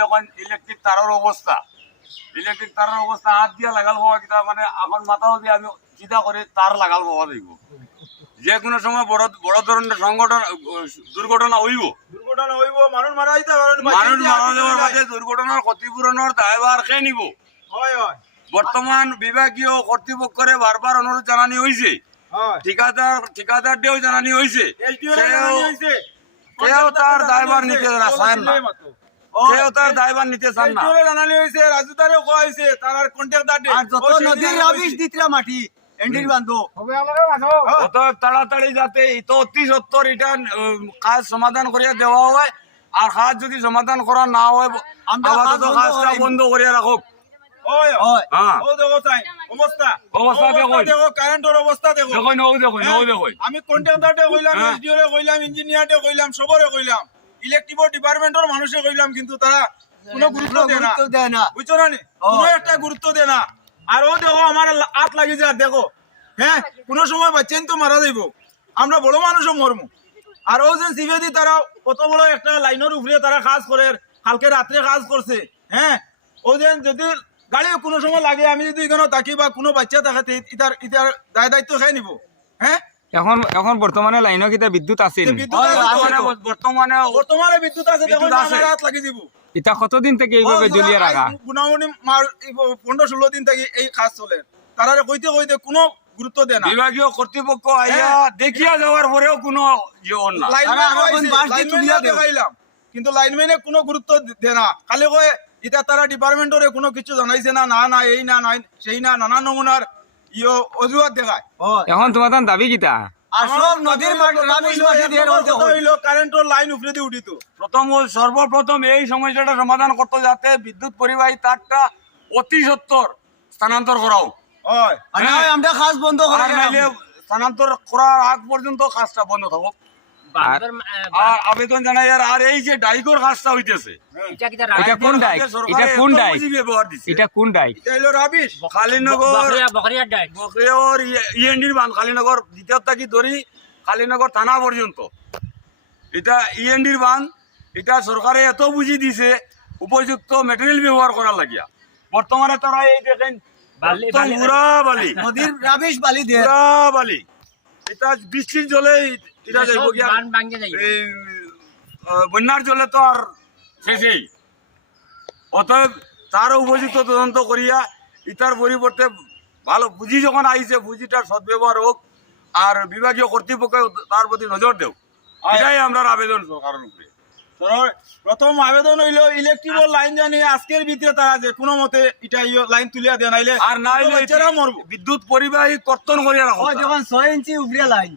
দেখুন ইলেকট্রিক তারের অবস্থা, ইলেকট্রিক তারের অবস্থা হাত দিয়া লাগাল বাবা কিতা মানে এখন মাথাও দিয়ে আমি চিন্তা করে তার লাগাল বাবা দেখব, যে কোনো সময় বড় বড় ধরনের সংগঠন দুর্ঘটনা হইব, দুর্ঘটনা হইব, মানুষ মারা যাইতে পারে, মানুষ মারা যাওয়ার মাঝে দুর্ঘটনার ক্ষতিপূরণের দায়ভার খেয়ে নিব। হয় হয় বর্তমান বিভাগীয় কর্তৃপক্ষরে বারবার অনুরোধ জানানি হয়েছে, হয় ঠিকাদারদেরও জানানি হয়েছে, এসডিও জানানি হইছে, কেউ তার দায়ভার নিতে চান না, কেউ তার দায়ভার নিতে চান না। এসডিও জানানি হইছে, রাজুদারে কোয়া হইছে, তার আর কন্ট্রাক্টর দে আর যত নদীর রাবিশ দিতরা মাটি এন্ডির বান্ধব অতএব তাড়াতাড়ি যাতে ইতো অতি সত্তর এটা কাজ সমাধান করিয়া দেওয়া হয়, আর কাজ যদি সমাধান করা না হয় আমরা আপাতত কাজ বন্ধ কাজটা করাইব। বন্ধ করিয়া রাখুক। হয় হয় হ্যাঁ ও দেখো চাই অবস্থা অবস্থা দেখুন। দেখো কারেন্টের অবস্থা দেখো দেখুন ও দেখুন ও দেখুন আমি কন্ট্রাক্টরকে কইলাম, হ্যাঁ। এসডিও রে কইলাম, ইঞ্জিনিয়ারকে কইলাম, সবরে কইলাম, ইলেকট্রিক ডিপার্টমেন্টের মানুষে কইলাম, কিন্তু তারা কোনো গুরুত্ব দেয় না, গুরুত্ব দেয় না। বুঝছো না নি? কোনো একটা গুরুত্ব দেয় না। আর ও দেখো আমার হাত লাগি যায় দেখো, হ্যাঁ কোনো সময় বাচ্চাইন তো মারা যাইব, আমরা বড় মানুষও মরমু। আর ও যে সিভেদি তারা কত বড় একটা লাইনের উপরে তারা কাজ করে, কালকে রাত্রে কাজ করছে, হ্যাঁ ও যে যদি গাড়ি কোনো সময় লাগে, আমি যদি এখানে থাকি বা কোনো বাচ্চা থাকে ইতার ইতার দায় দায়িত্ব খাই নিব, হ্যাঁ এখন এখন বর্তমানে লাইন কিতা বিদ্যুৎ আছে নি? বিদ্যুৎ আছে তো, বর্তমানে বর্তমানে বিদ্যুৎ আছে, দেখো বিদ্যুৎ আছে। আমার হাত লাগি দিব। এটা কতদিন থেকে এইভাবে জ্বলিয়ে রাখা? গুণাগুণি 15-16 দিন থেকে এই কাজ চলে, তারা কইতে কইতে কোনো গুরুত্ব দেয় না। বিভাগীয় কর্তৃপক্ষ আইয়া দেখিয়া যাওয়ার পরেও কোনো ইয়ে না। লাইনম্যান তারা আরো কইছে, বাস দিয়ে লাইনম্যানকে তুলিয়া দেয়। দেখাইলাম, কিন্তু লাইনম্যানে কোনো গুরুত্ব দেয় না, খালি কয় এটা তারা ডিপার্টমেন্টরে কোনো কিছু জানাইছে না, না না এই না নাই সেই না, নানা নমুনার অজুহাত দেখায়। এখন তোমার তার দাবি কিতা? আর সব নদীর রাবিশ মাটি দিয়ে রয়েছে কারেন্টের লাইন উপরে দিয়ে উঠিত। সর্বপ্রথম এই সমস্যাটা সমাধান করতে যাতে বিদ্যুৎ পরিবাহী তারটা অতি সত্বর স্থানান্তর করা হোক। হয় আর না হয় আমরা কাজ বন্ধ করে আর নাইলে স্থানান্তর করার আগ পর্যন্ত কাজটা বন্ধ থাকুক। আর আবেদন জানাই আর এই যে ডাইগোর কাজটা হইতেছে, এটা কোন ডাইক? এটা কোন ডাইক? ব্যবহার দিচ্ছে এটা কোন ডাইক? এটা হইলো রাবিশ। খালিনগর বকরিয়ার ইএনডির বান, খালিনগর দ্বিতীয় থাকি ধরি খালিনগর থানা পর্যন্ত এটা ইএনডির বান। এটা সরকারে এত বুঝি দিছে উপযুক্ত মেটেরিয়াল ব্যবহার করার লাগিয়া। বর্তমানে তারা এই দেখেন পুরা বালি, নদীর রাবিশ বালি দিয়ে পুরা বালি, এটা বৃষ্টির জলে এটা যাইব গিয়া, এই বন্যার জলে তো আর শেষেই। অতএব তার উপযুক্ত তদন্ত করিয়া ইটার পরিবর্তে ভালো পুঁজি যখন আইছে পুঁজিটার সদ্ব্যবহার হোক, আর বিভাগীয় কর্তৃপক্ষ তার প্রতি নজর দেও, এটাই আমরা আবেদন সরকারের উপরে। প্রথম আবেদন হইলো ইলেকট্রিক লাইন জানি আজকের ভিতরে তারা যে কোনো মতে এটা লাইন তুলিয়া দেয়, নাইলে আর নাইলে বাচ্চারা মরবো। বিদ্যুৎ পরিবাহী কর্তন করিয়া রাখো। যখন 6 ইঞ্চি উপরে লাইন